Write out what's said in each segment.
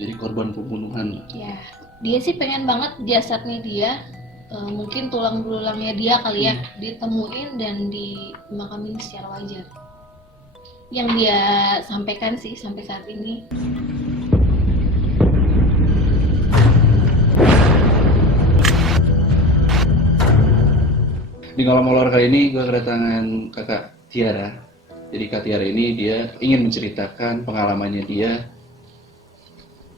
Jadi korban pembunuhan. Ya, dia sih pengen banget jasadnya dia, mungkin tulang belulangnya dia kali ya, ditemuin dan dimakamin secara wajar. Yang dia sampaikan sih sampai saat ini. Di Ngalam Molor kali ini gue kedatangan kakak Tiara. Jadi kak Tiara ini dia ingin menceritakan pengalamannya dia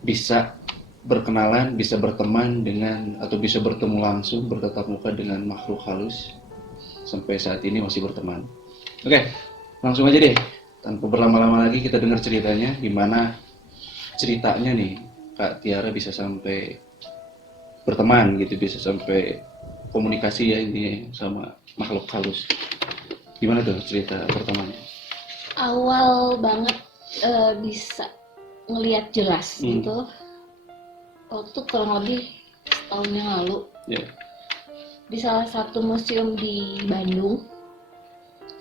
bisa berkenalan, bisa berteman dengan atau bisa bertemu langsung bertatap muka dengan makhluk halus sampai saat ini masih berteman. Oke, langsung aja deh. Tanpa berlama-lama lagi kita dengar ceritanya gimana ceritanya nih Kak Tiara bisa sampai berteman gitu, bisa sampai komunikasi ya ini sama makhluk halus. Gimana tuh cerita pertamanya? Awal banget bisa ngelihat jelas gitu, waktu kurang lebih setahun yang lalu di salah satu museum di Bandung.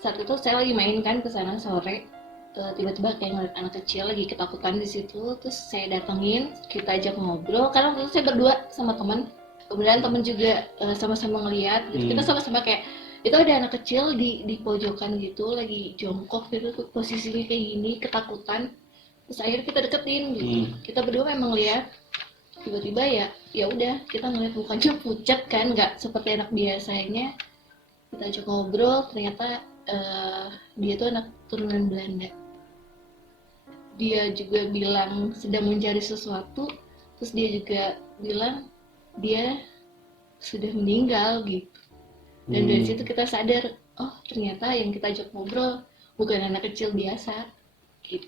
Saat itu saya lagi main kan ke sana sore, tiba-tiba kayak ngeliat anak kecil lagi ketakutan di situ, terus saya datengin, kita ajak ngobrol karena waktu itu saya berdua sama teman, kemudian teman juga sama-sama ngeliat gitu. Kita sama-sama kayak itu ada anak kecil di pojokan gitu lagi jongkok gitu, posisinya kayak gini ketakutan, terus akhirnya kita deketin gitu. Kita berdua memang lihat, tiba-tiba ya udah kita ngeliat mukanya pucat kan, nggak seperti anak biasanya. Kita ajak ngobrol, ternyata dia tuh anak turunan Belanda. Dia juga bilang sedang mencari sesuatu, terus dia juga bilang dia sudah meninggal gitu. Dan dari situ kita sadar, oh ternyata yang kita ajak ngobrol bukan anak kecil biasa gitu.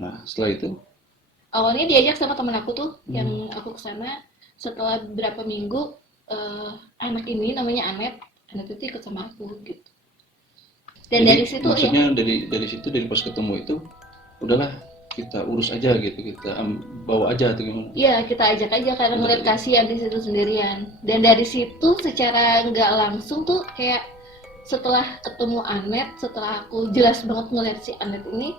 Nah setelah itu awalnya diajak sama teman aku tuh, yang aku kesana. Setelah beberapa minggu, anak ini namanya Anet itu ikut sama aku gitu. Dan jadi dari situ maksudnya ya, dari situ dari pas ketemu itu udahlah kita urus aja gitu, kita bawa aja atau gimana? Iya, kita ajak aja karena ngeliat kasihan di situ sendirian. Dan dari situ secara nggak langsung tuh kayak setelah ketemu Anet, setelah aku jelas banget ngeliat si Anet ini,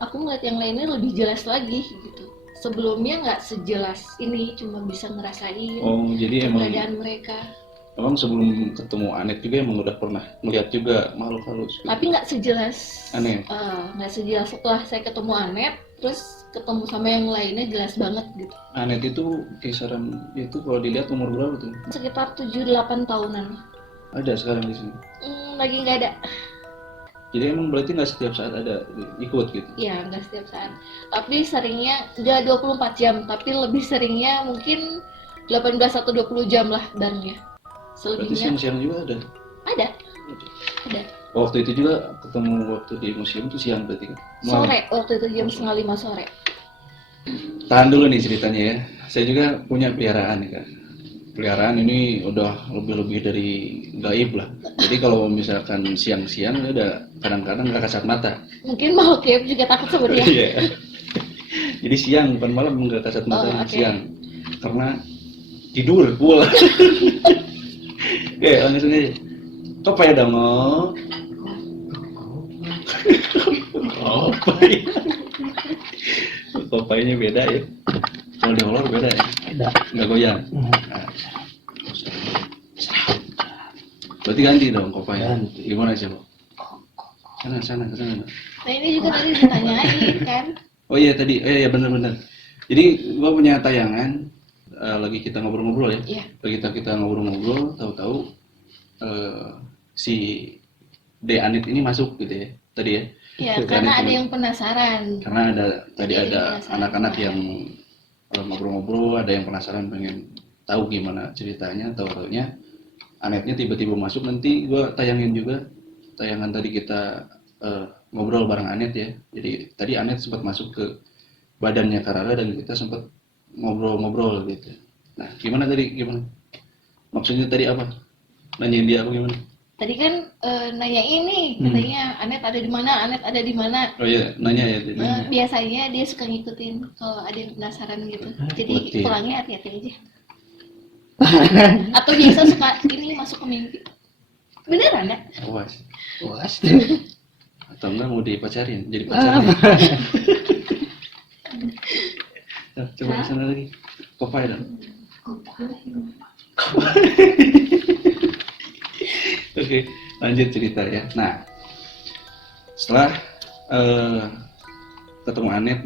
aku ngeliat yang lainnya lebih jelas lagi gitu. Sebelumnya nggak sejelas ini, cuma bisa ngerasain jadi keberadaan mereka. Emang sebelum ketemu Anet juga emang udah pernah melihat juga makhluk halus gitu? Tapi nggak sejelas Anet. Nggak sejelas setelah saya ketemu Anet, terus ketemu sama yang lainnya jelas banget gitu. Anet itu kisaran itu kalau dilihat umur berapa tuh? Sekitar 7-8 tahunan. Ada sekarang di sini? Lagi nggak ada. Jadi emang berarti nggak setiap saat ada ikut gitu? Iya, nggak setiap saat. Tapi seringnya nggak 24 jam, tapi lebih seringnya mungkin 18 atau 20 jam lah barengnya. Berarti Selebihnya siang-siang juga ada? ada. Ada. Waktu itu juga ketemu waktu di museum itu siang berarti kan? Sore, waktu itu jam 4:30 sore. Tahan dulu nih ceritanya ya. Saya juga punya peliharaan nih Kak. Peliharaan ini udah lebih-lebih dari gaib lah. Jadi kalau misalkan siang-siang udah kadang-kadang nggak kasat mata. Mungkin makhluk gaib juga takut sama dia. Iya. Jadi siang bukan malam, nggak kasat mata siang. Karena tidur pula. Oke, langsung aja. Apa ya dong? Kopainya beda ya. Kalau di horor beda ya. Beda. Nggak goyang. Berarti ganti dong kopainya. Gimana sih, Pak? Sana. Nah ini juga tadi ditanyain kan. Oh iya tadi, ya benar-benar. Jadi gua punya tayangan, lagi kita ngobrol-ngobrol ya. Iya. Lagi kita ngobrol-ngobrol, tahu-tahu si De Anit ini masuk gitu ya, tadi ya. Ya, karena ada yang penasaran. Karena tadi ada anak-anak yang ngobrol-ngobrol, ada yang penasaran pengen tahu gimana ceritanya, tahu-taunya Anetnya tiba-tiba masuk. Nanti gua tayangin juga tayangan tadi kita ngobrol bareng Anet ya. Jadi tadi Anet sempat masuk ke badannya Karara dan kita sempat ngobrol-ngobrol gitu. Nah, gimana? Maksudnya tadi apa? Nanyain dia apa gimana? Tadi kan nanya ini, katanya Anet ada di mana? Oh iya, nanya ya. Biasanya dia suka ngikutin kalau ada yang penasaran gitu. Jadi pulangnya hati-hati aja. Atau biasa suka ini masuk ke mimpi. Beneran ya? Awas. Puas. Atau enggak mau dipacarin, jadi pacar. Nah, coba ke sana lagi. Kopai dong. Oke, lanjut cerita ya. Nah, setelah ketemu Anet,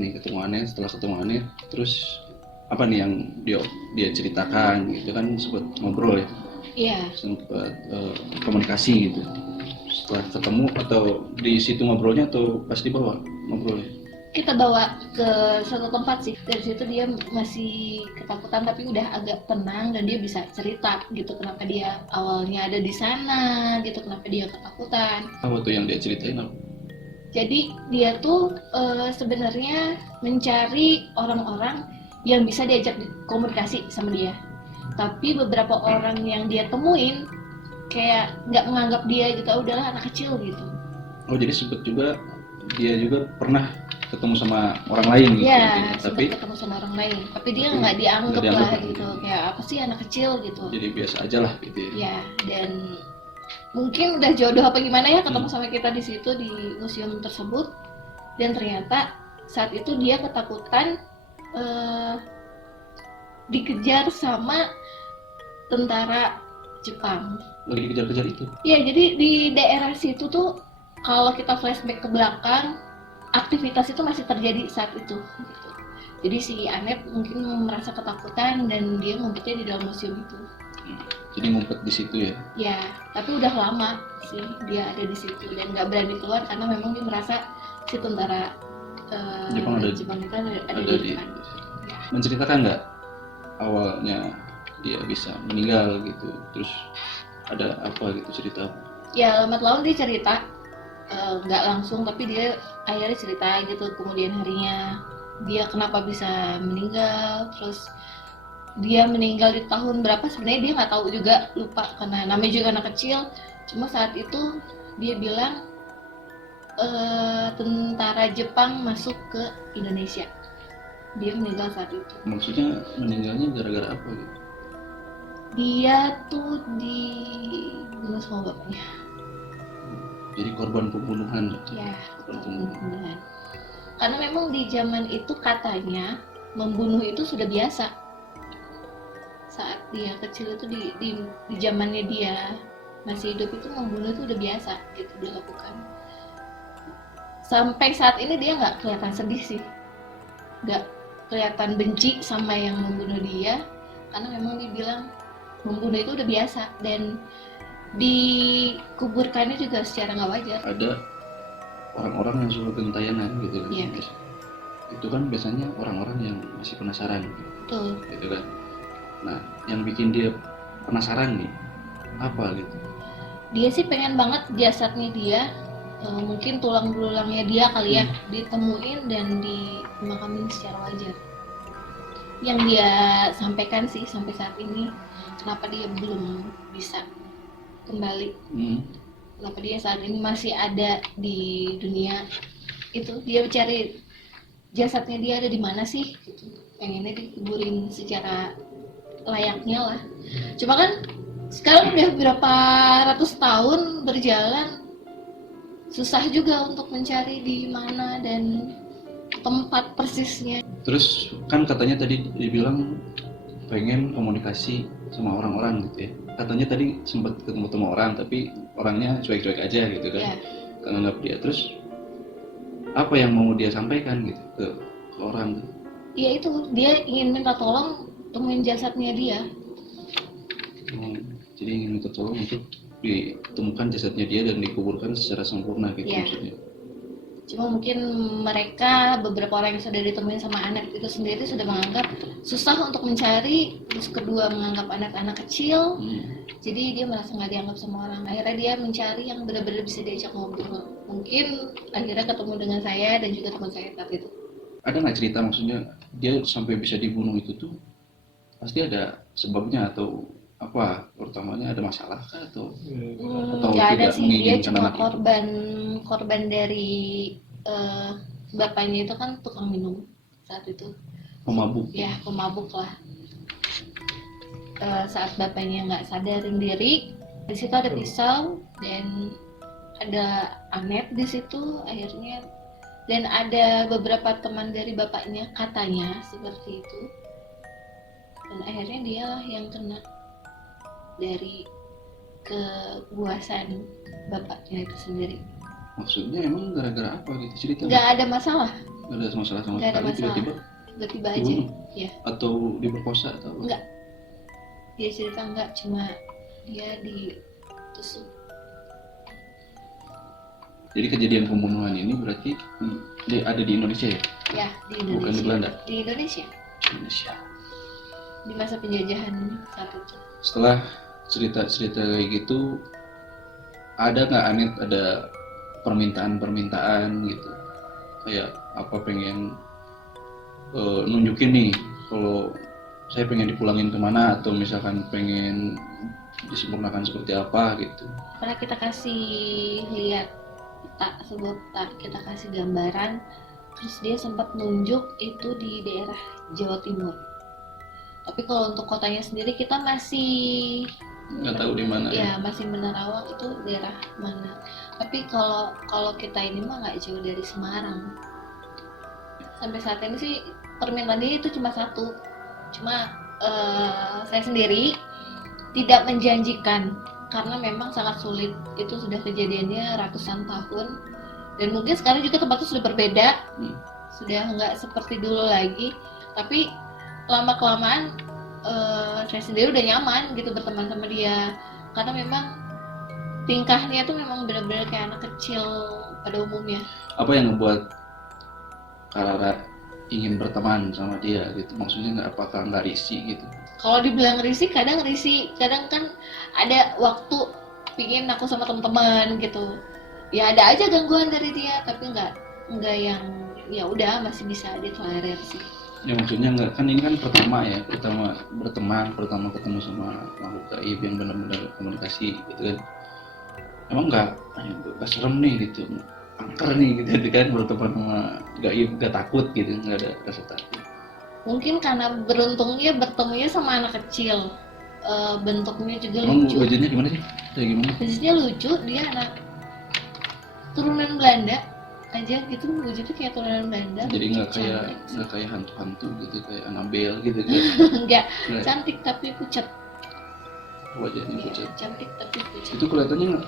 setelah ketemu Anet, terus apa nih yang dia ceritakan gitu kan, sempat ngobrol ya? Iya. Sempat komunikasi gitu. Setelah ketemu atau di situ ngobrolnya atau pas dibawa ngobrolnya? Kita bawa ke satu tempat sih. Dari situ dia masih ketakutan tapi udah agak tenang dan dia bisa cerita gitu kenapa dia awalnya ada di sana gitu, kenapa dia ketakutan. Apa tuh yang dia ceritain apa? Jadi dia tuh sebenarnya mencari orang-orang yang bisa diajak komunikasi sama dia. Tapi beberapa orang yang dia temuin kayak nggak menganggap dia gitu, oh, udahlah anak kecil gitu. Oh, jadi sempet juga dia juga pernah ketemu sama orang lain gitu. Iya, tapi ketemu sama orang lain. Tapi dia nggak dianggap lah gitu. Kayak apa sih anak kecil gitu. Jadi biasa aja lah gitu ya. Ya, dan mungkin udah jodoh apa gimana ya ketemu sama kita di situ di museum tersebut. Dan ternyata saat itu dia ketakutan dikejar sama tentara Jepang. Lagi dikejar-kejar itu? Iya, jadi di daerah situ tuh kalau kita flashback ke belakang, aktivitas itu masih terjadi saat itu. Gitu. Jadi si Anet mungkin merasa ketakutan dan dia ngumpetnya di dalam museum itu. Jadi ngumpet di situ ya? Ya, tapi udah lama sih dia ada di situ dan nggak berani keluar karena memang dia merasa si tentara Jepang itu ada di depan. Ya. Menceritakan nggak awalnya dia bisa meninggal gitu, terus ada apa gitu cerita? Ya lambat laun dia cerita, nggak langsung tapi dia akhirnya cerita gitu kemudian harinya dia kenapa bisa meninggal, terus dia meninggal di tahun berapa sebenarnya dia nggak tahu juga, lupa karena namanya juga anak kecil. Cuma saat itu dia bilang tentara Jepang masuk ke Indonesia, dia meninggal saat itu. Maksudnya meninggalnya gara-gara apa gitu? Dia tuh dibunuh sama bapaknya. Jadi korban pembunuhan? Ya, pembunuhan. Karena memang di zaman itu katanya membunuh itu sudah biasa. Saat dia kecil itu di zamannya dia masih hidup itu membunuh itu udah biasa gitu dilakukan. Sampai saat ini dia nggak kelihatan sedih sih, nggak kelihatan benci sama yang membunuh dia, karena memang dibilang membunuh itu udah biasa dan dikuburkannya juga secara nggak wajar. Ada orang-orang yang suka gentayangan gitu kan? Iya. Itu kan biasanya orang-orang yang masih penasaran gitu kan. Nah, yang bikin dia penasaran nih apa gitu? Dia sih pengen banget jasadnya dia, mungkin tulang belulangnya dia kali ya, ditemuin dan dimakamin secara wajar. Yang dia sampaikan sih sampai saat ini, kenapa dia belum bisa kembali, kenapa dia saat ini masih ada di dunia itu, dia cari jasadnya dia ada di mana sih gitu. Pengennya dikuburin secara layaknya lah. Cuma kan sekarang udah berapa ratus tahun berjalan, susah juga untuk mencari di mana dan tempat persisnya. Terus kan katanya tadi dibilang pengen komunikasi sama orang-orang gitu ya. Katanya tadi sempat ketemu orang tapi orangnya cuek-cuek aja gitu kan. Menganggap dia. Terus apa yang mau dia sampaikan gitu ke orang? Ya itu, dia ingin minta tolong temuin jasadnya dia. Jadi ingin minta tolong untuk ditemukan jasadnya dia dan dikuburkan secara sempurna gitu maksudnya. Cuma mungkin mereka, beberapa orang yang sudah ditemuin sama anak itu sendiri sudah menganggap susah untuk mencari, terus kedua menganggap anak-anak kecil, jadi dia merasa nggak dianggap sama orang. Akhirnya dia mencari yang benar-benar bisa diajak ngobrol. Mungkin akhirnya ketemu dengan saya dan juga teman saya saat itu. Ada nggak cerita maksudnya dia sampai bisa dibunuh itu tuh pasti ada sebabnya atau apa, pertamanya ada masalah kah atau nggak ada sih, dia cuma korban dari bapaknya itu kan tukang minum saat itu, pemabuk ya, pemabuk lah. Saat bapaknya nggak sadarin diri, di situ ada pisau dan ada Anet di situ, akhirnya Dan ada beberapa teman dari bapaknya katanya seperti itu. Dan akhirnya dialah yang kena dari kebuasan bapaknya itu sendiri. Maksudnya emang gara-gara apa gitu cerita? Nggak ada masalah. Nggak ada masalah sama Nggak ada sekali, masalah. tiba-tiba aja. dibunuh? Ya. Atau diperkosa atau apa? Enggak. Dia cerita enggak, cuma dia ditusuk. Jadi kejadian pembunuhan ini berarti ada di Indonesia ya? Ya, di Indonesia. Bukan di Belanda? Di Indonesia. Indonesia. Di masa penjajahan saat itu. Setelah cerita-cerita kayak gitu, ada nggak Anet ada permintaan gitu? Kayak apa pengen nunjukin nih kalau saya pengen dipulangin kemana, atau misalkan pengen disempurnakan seperti apa gitu? Pernah kita kasih lihat sebuah peta, kita kasih gambaran, terus dia sempat nunjuk itu di daerah Jawa Timur. Tapi kalau untuk kotanya sendiri kita masih nggak tahu di mana. Ya, masih Menerawang itu daerah mana. Tapi kalau kita ini mah nggak jauh dari Semarang. Sampai saat ini sih permintaan dia itu cuma satu. Cuma saya sendiri tidak menjanjikan karena memang sangat sulit. Itu sudah kejadiannya ratusan tahun, dan mungkin sekarang juga tempatnya sudah berbeda, sudah nggak seperti dulu lagi. Tapi lama kelamaan saya sendiri udah nyaman gitu berteman sama dia, karena memang tingkahnya tuh memang benar-benar kayak anak kecil pada umumnya. Apa yang membuat Rara ingin berteman sama dia gitu? Maksudnya apakah nggak risih gitu? Kalau dibilang risih, kadang kan ada waktu pingin aku sama teman-teman gitu. Ya ada aja gangguan dari dia, tapi nggak yang ya udah masih bisa ditolerir sih. Ya maksudnya nggak, kan ini kan pertama berteman, pertama ketemu sama makhluk gaib yang benar-benar komunikasi gitu kan. Emang nggak serem nih gitu, angker nih gitu kan, berteman sama gaib, nggak takut gitu, nggak ada rasa takut? Mungkin karena beruntungnya bertemunya sama anak kecil, bentuknya juga Emang lucu. wajahnya gimana sih? Kayak gimana? Wajahnya lucu, dia anak turunan Belanda aja gitu, wujudnya kayak turunan Belanda. Jadi nggak kayak hantu-hantu gitu, kayak Annabelle gitu kan? Enggak, cantik tapi pucat. Wajahnya pucat. Cantik tapi pucat. Itu kelihatannya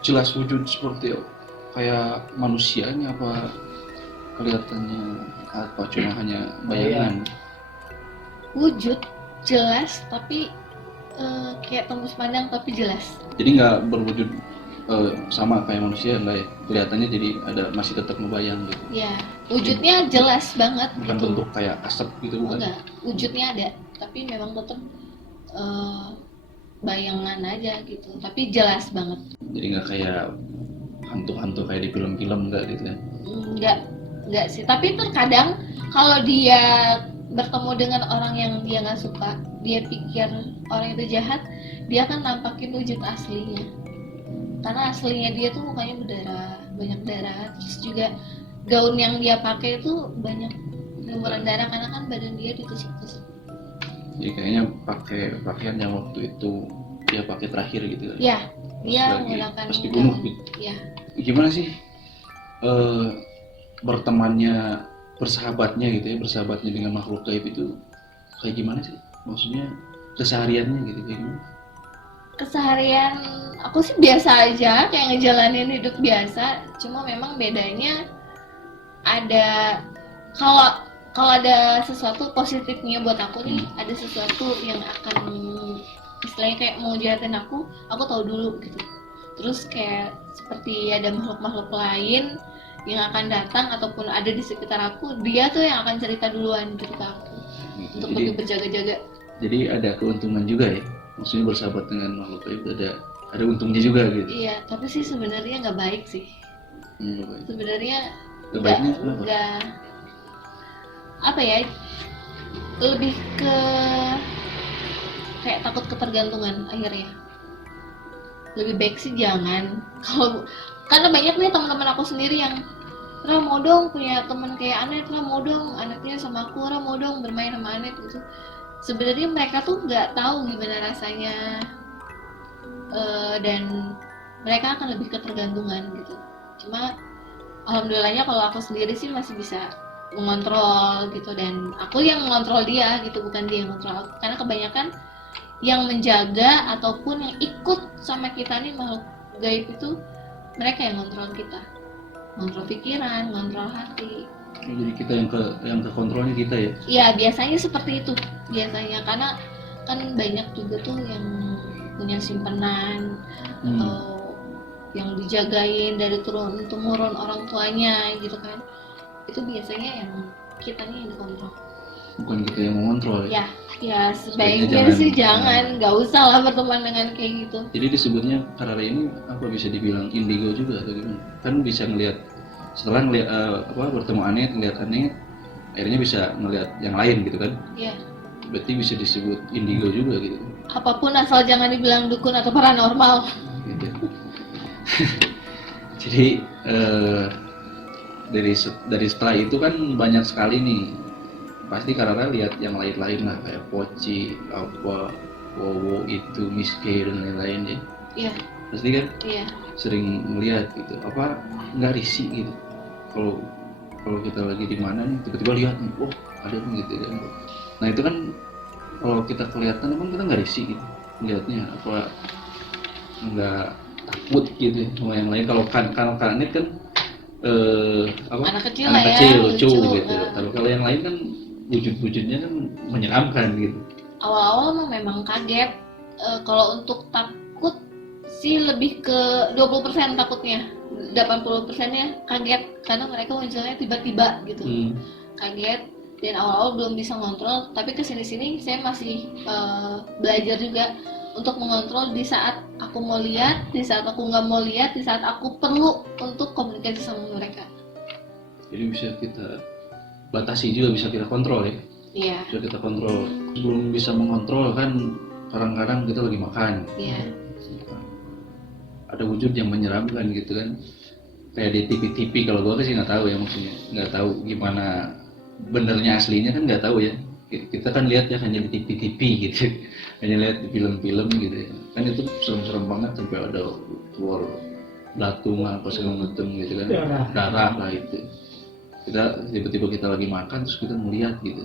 jelas wujud seperti kayak manusianya, apa kelihatannya apa cuma hanya bayangan? Wujud jelas tapi kayak tembus pandang tapi jelas. Jadi nggak berwujud sama kayak manusia, enggak ya? Kelihatannya jadi masih tetap ngebayang gitu. Ya, wujudnya jelas banget. Bukan gitu. bentuk kayak asap gitu bukan? Enggak, wujudnya ada, tapi memang tetap bayangan aja gitu, tapi jelas banget. Jadi nggak kayak hantu-hantu kayak di film-film enggak gitu kan? Enggak sih, tapi terkadang kalau dia bertemu dengan orang yang dia nggak suka, dia pikir orang itu jahat, dia akan nampakin wujud aslinya. Karena aslinya dia tuh mukanya banyak darah, terus juga gaun yang dia pakai itu banyak lumuran darah karena kan badan dia ditusuk-tusuk. Jadi kayaknya pakai pakaian yang waktu itu dia pakai terakhir gitu kan? Ya, dia menggunakan pas dibunuh gitu. Ya. Gimana sih bertemannya, bersahabatnya dengan makhluk gaib itu kayak gimana sih? Maksudnya kesehariannya gitu kayak gimana? Keseharian aku sih biasa aja, kayak ngejalanin hidup biasa. Cuma memang bedanya ada kalau ada sesuatu positifnya buat aku nih, ada sesuatu yang akan istilahnya kayak mau jahatin aku tahu dulu gitu. Terus kayak seperti ada makhluk-makhluk lain yang akan datang ataupun ada di sekitar aku, dia tuh yang akan cerita duluan gitu ke aku untuk lebih berjaga-jaga. Jadi ada keuntungan juga ya, maksudnya bersahabat dengan makhluk gaib ada untungnya juga gitu. Iya, tapi sih sebenarnya nggak baik sih. Sebenarnya nggak apa ya, lebih ke kayak takut ketergantungan akhirnya. Lebih baik sih jangan. Karena banyak nih teman-teman aku sendiri yang Ra mau dong punya teman kayak Anet, Ra mau dong anaknya sama aku, Ra mau dong bermain sama Anet gitu. Sebenarnya mereka tuh nggak tahu gimana rasanya, dan mereka akan lebih ketergantungan gitu. Cuma alhamdulillahnya kalau aku sendiri sih masih bisa mengontrol gitu, dan aku yang mengontrol dia gitu, bukan dia yang mengontrol aku, karena kebanyakan yang menjaga ataupun yang ikut sama kita nih makhluk gaib itu mereka yang ngontrol kita, ngontrol pikiran, ngontrol hati. Jadi kita yang ke kontrolnya kita ya? Iya, biasanya seperti itu biasanya, karena kan banyak juga tuh yang punya simpenan yang dijagain dari turun temurun orang tuanya gitu kan, itu biasanya yang kitanya yang dikontrol, bukan kita yang mengontrol ya. Ya sebaiknya sih jangan, nggak usah lah berteman dengan kayak gitu. Jadi disebutnya Karara ini apa, bisa dibilang indigo juga atau gimana? Kan bisa ngelihat, setelah ngelihat bertemu Anet, ngelihat Anet, akhirnya bisa ngelihat yang lain gitu kan? Iya. Berarti bisa disebut indigo juga gitu. Apapun asal jangan dibilang dukun atau paranormal. Gitu. Jadi dari setelah itu kan banyak sekali nih, pasti Karara lihat yang lain-lain lah, kayak Poci, apa, Wowo itu, Miss K dan lain-lain ya. Iya. Pasti kan? Iya. Sering melihat gitu. Apa nggak risih gitu? Kalau kita lagi di mana nih, tiba-tiba lihat nih, oh ada nih gitu kan. Nah itu kan kalau kita kelihatan emang kita nggak risih gitu lihatnya, apa nggak takut gitu sama yang lain? Kalau Anet kan anak kecil lucu gitu. Kalau yang lain kan wujudnya kan menyeramkan gitu. Awal-awal memang kaget. Kalau untuk takut sih lebih ke 20% takutnya, 80%-nya kaget karena mereka munculnya tiba-tiba gitu. Kaget, dan awal-awal belum bisa ngontrol, tapi kesini-sini saya masih belajar juga untuk mengontrol di saat aku mau lihat, di saat aku nggak mau lihat, di saat aku perlu untuk komunikasi sama mereka. Jadi bisa kita batasi juga, bisa kita kontrol ya. Iya. Bisa kita kontrol. Belum bisa mengontrol kan, kadang-kadang kita lagi makan. Iya. Ada wujud yang menyeramkan gitu kan, kayak di TV-TV. Kalau gua sih nggak tahu ya, maksudnya nggak tahu gimana benernya aslinya kan, nggak tahu ya. Kita kan lihat ya hanya di TV-TV gitu, hanya lihat di film-film gitu ya. Kan itu serem-serem banget, sampai ada keluar belatung apa segala macam gitu kan, darah lah itu. Kita tiba-tiba kita lagi makan terus kita melihat gitu.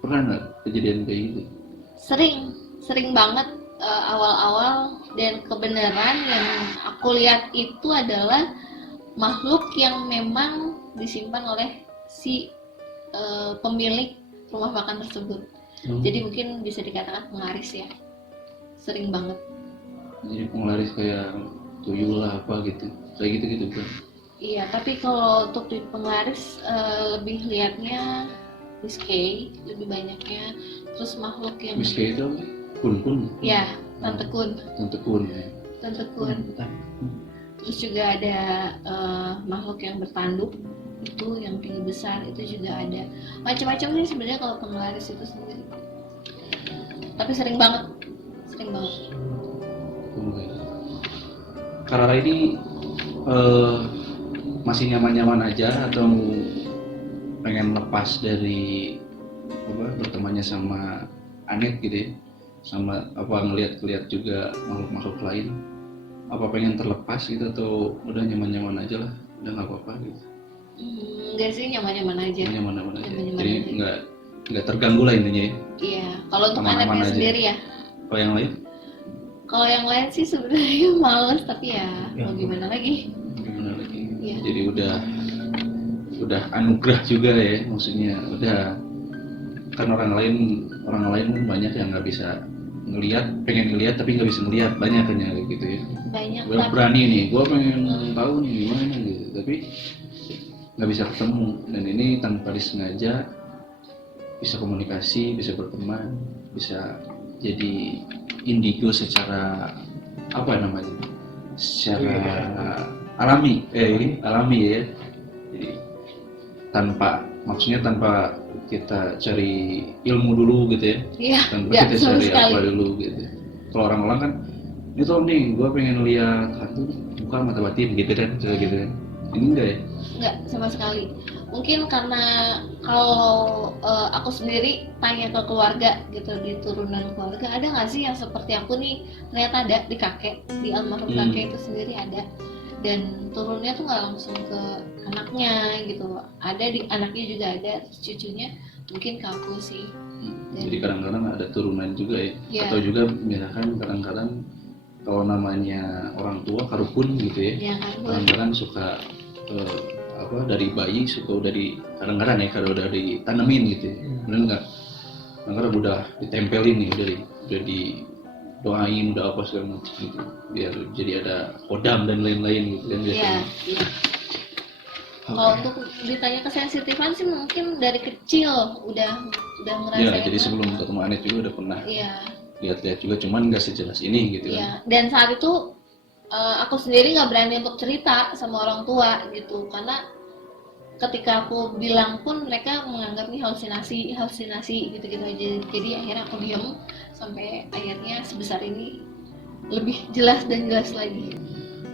Pernah nggak kejadian kayak gitu? Sering banget awal-awal, dan kebenaran yang aku lihat itu adalah makhluk yang memang disimpan oleh si pemilik rumah makan tersebut. Jadi mungkin bisa dikatakan penglaris ya. Sering banget. Jadi penglaris kayak tuyul lah apa gitu, kayak gitu kan? Iya, tapi kalau untuk di penglaris lebih lihatnya Miss K lebih banyaknya. Terus makhluk yang Miss K itu kun? Ya, Tante Kun. Ya. Tante Kun. Terus juga ada makhluk yang bertanduk, itu yang tinggi besar, itu juga ada. Macam-macam sih sebenarnya kalau penglaris itu sendiri. Tapi sering banget. Karara ini masih nyaman-nyaman aja atau pengen lepas dari bertemannya sama Anet gitu ya, sama apa ngeliat juga makhluk-makhluk lain, apa pengen terlepas gitu atau udah nyaman-nyaman aja lah, udah nggak apa-apa gitu? Enggak sih, nyaman-nyaman aja. Jadi nggak terganggu lah intinya ya. Iya, kalau untuk Anetnya sendiri ya. Kalau yang lain? Kalau yang lain sih sebenarnya males, tapi ya mau gimana lagi? Ya. Jadi udah anugerah juga ya, maksudnya udah, kan orang lain banyak yang nggak bisa ngelihat, pengen ngelihat tapi nggak bisa ngelihat, banyak kan yang gitu ya. Banyak. Gue berani nih, gue pengen tahu nih gimana gitu, tapi nggak bisa ketemu. Dan ini tanpa disengaja bisa komunikasi, bisa berteman, bisa jadi indigo secara apa namanya? Secara alami ya. Jadi tanpa kita cari ilmu dulu gitu ya. Iya, tanpa kita cari apa dulu gitu. Kalau orang-orang kan ini tuh nih, gue pengen lihat hantu, buka mata batin gitu kan, gitu kan. Ini enggak ya? Enggak, sama sekali. Mungkin karena kalau aku sendiri tanya ke keluarga gitu, di turunan keluarga, ada nggak sih yang seperti aku nih? Ternyata ada di kakek, di almarhum kakek itu sendiri ada. dan turunnya tuh nggak langsung ke anaknya gitu, ada di anaknya juga ada, terus cucunya mungkin ke aku sih. Jadi kadang-kadang ada turunan juga ya, Iya. atau juga misalkan kadang-kadang kalau namanya orang tua karupun gitu ya, Ya kan, kadang-kadang suka dari bayi suka udah kadang-kadang ya kalau udah ditanemin gitu ya, benar nggak? Kadang-kadang udah ditempelin nih, udah didoain, udah apa segala macam gitu, biar jadi ada kodam dan lain-lain gitu kan biasanya. Iya. Kalau untuk ditanya kesensitifan sih mungkin dari kecil udah ngerasain. Ya, jadi sebelum ketemu Anet juga udah pernah lihat-lihat juga, cuman nggak sejelas ini gitu kan. Dan saat itu aku sendiri nggak berani untuk cerita sama orang tua gitu, karena ketika aku bilang pun mereka menganggap ini halusinasi gitu-gitu aja. Jadi akhirnya aku diam sampai akhirnya sebesar ini lebih jelas dan jelas lagi.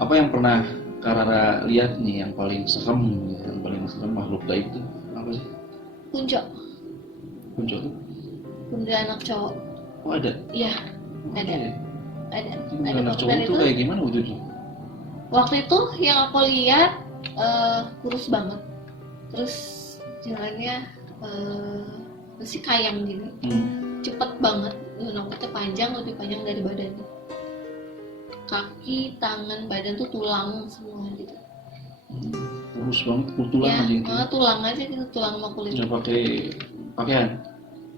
Apa yang pernah Karara lihat nih yang paling serem makhluk gaib itu apa sih? Kunco tuh? Kuntilanak cowok. Oh ada? Iya, ada. Kuntilanak cowok tuh kayak gimana wujudnya? Waktu itu yang aku lihat kurus banget, terus jalannya masih kayang gini, cepet banget, rambutnya panjang, lebih panjang dari badannya, kaki, tangan, badan tuh tulang semua gitu. Kurus banget, tulang aja gitu. Tulang aja gitu, tulang sama kulit. Nggak pakai pakaian?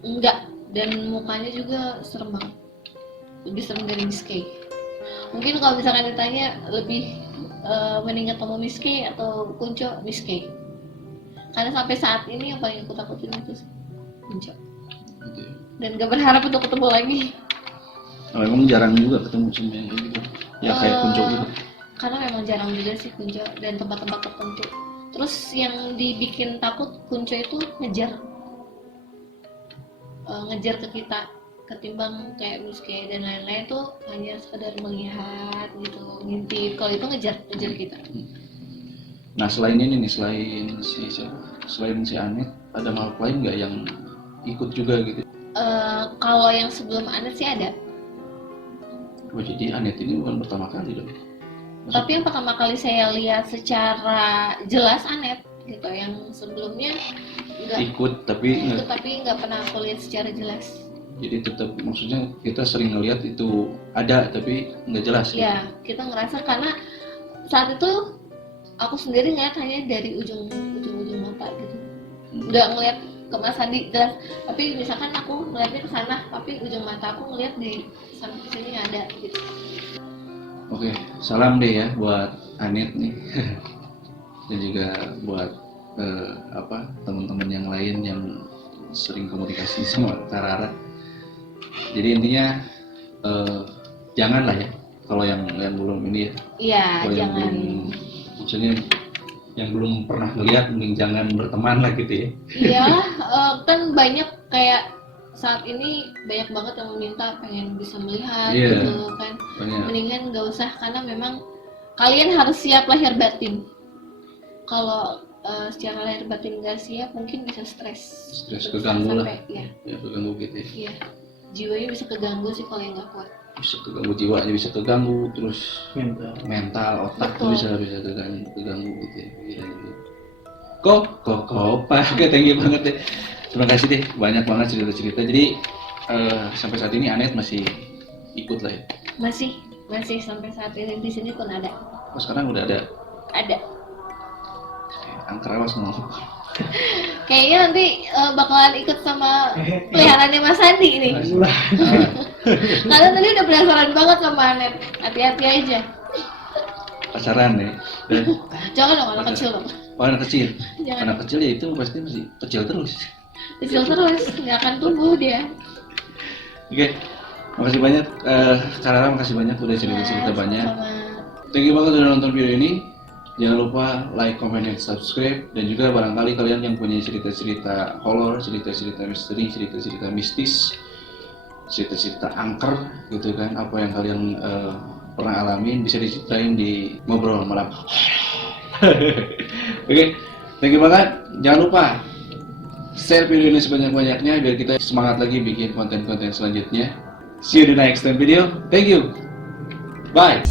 Enggak, dan mukanya juga serem banget, lebih serem dari Miss K. Mungkin kalau misalkan ditanya lebih mending ketemu Miss K atau Kunco, Miss K. Karena sampai saat ini yang paling aku takutin itu Kunco. Gitu. Dan gak berharap untuk ketemu lagi. Oh, emang jarang juga ketemu sama yang kayak gitu? Ya kayak Kunco gitu? Karena memang jarang juga sih Kunco, dan tempat-tempat tertentu. Terus yang dibikin takut Kunco itu ngejar ke kita, ketimbang kayak Miske dan lain-lain tuh hanya sekedar melihat gitu, ngintip. Kalau itu ngejar kita. Nah selain ini nih, selain si Anet, ada makhluk lain nggak yang ikut juga gitu? Kalau yang sebelum Anet sih ada. Oh jadi Anet ini bukan pertama kali dong? Tapi yang pertama kali saya lihat secara jelas Anet gitu, yang sebelumnya ikut tapi nggak pernah aku lihat secara jelas. Jadi tetap, maksudnya kita sering ngelihat itu ada tapi nggak jelas. Ya, kita ngerasa karena saat itu aku sendiri ngeliat hanya dari ujung mata gitu. Nggak ngeliat ke Mas Andi jelas, tapi misalkan aku ngeliatnya ke sana, tapi ujung mata aku ngeliat di sana sini ada gitu. Oke, salam deh ya buat Anet nih dan juga buat teman-teman yang lain yang sering komunikasi sama Karara. Jadi intinya janganlah ya, kalau yang belum ini ya. Iya, jangan. Maksudnya yang belum pernah melihat mending jangan berteman lah gitu ya. Iya, kan banyak kayak saat ini banyak banget yang meminta pengen bisa melihat gitu kan. Banyak. Mendingan nggak usah, karena memang kalian harus siap lahir batin. Kalau secara lahir batin nggak siap, mungkin bisa stres keganggu lah. Ya, keganggu gitu ya. Iya, jiwanya bisa keganggu sih kalau yang nggak kuat. Bisa keganggu jiwanya, bisa keganggu, terus mental otak tuh bisa keganggu gitu ya. Kok Pak, thank you banget deh. Terima kasih deh, banyak banget cerita-cerita. Jadi sampai saat ini Anet masih ikut lah ya? Masih sampai saat ini di sini pun ada. Oh sekarang udah ada? Ada. Angker awas mau. Kayaknya nanti bakalan ikut sama peliharaannya Mas Andi ini. Karena tadi udah penasaran banget sama Anet. Hati-hati aja. Pacaran ya? Jangan dong, anak kecil dong. Oh, anak kecil? Jangan. Anak kecil ya itu pasti masih kecil terus. Kecil terus, nggak akan tumbuh dia. Oke, makasih banyak Karara, makasih banyak udah cerita-cerita banyak. Thank you banget udah nonton video ini. Jangan lupa like, comment, dan subscribe. Dan juga barangkali kalian yang punya cerita-cerita horor, cerita-cerita misteri, cerita-cerita mistis, cerita-cerita angker gitu kan, apa yang kalian pernah alamin bisa diceritain di Ngobrol Malam. Oke, thank you banget. Jangan lupa share video ini sebanyak-banyaknya biar kita semangat lagi bikin konten-konten selanjutnya. See you di next time video. Thank you. Bye.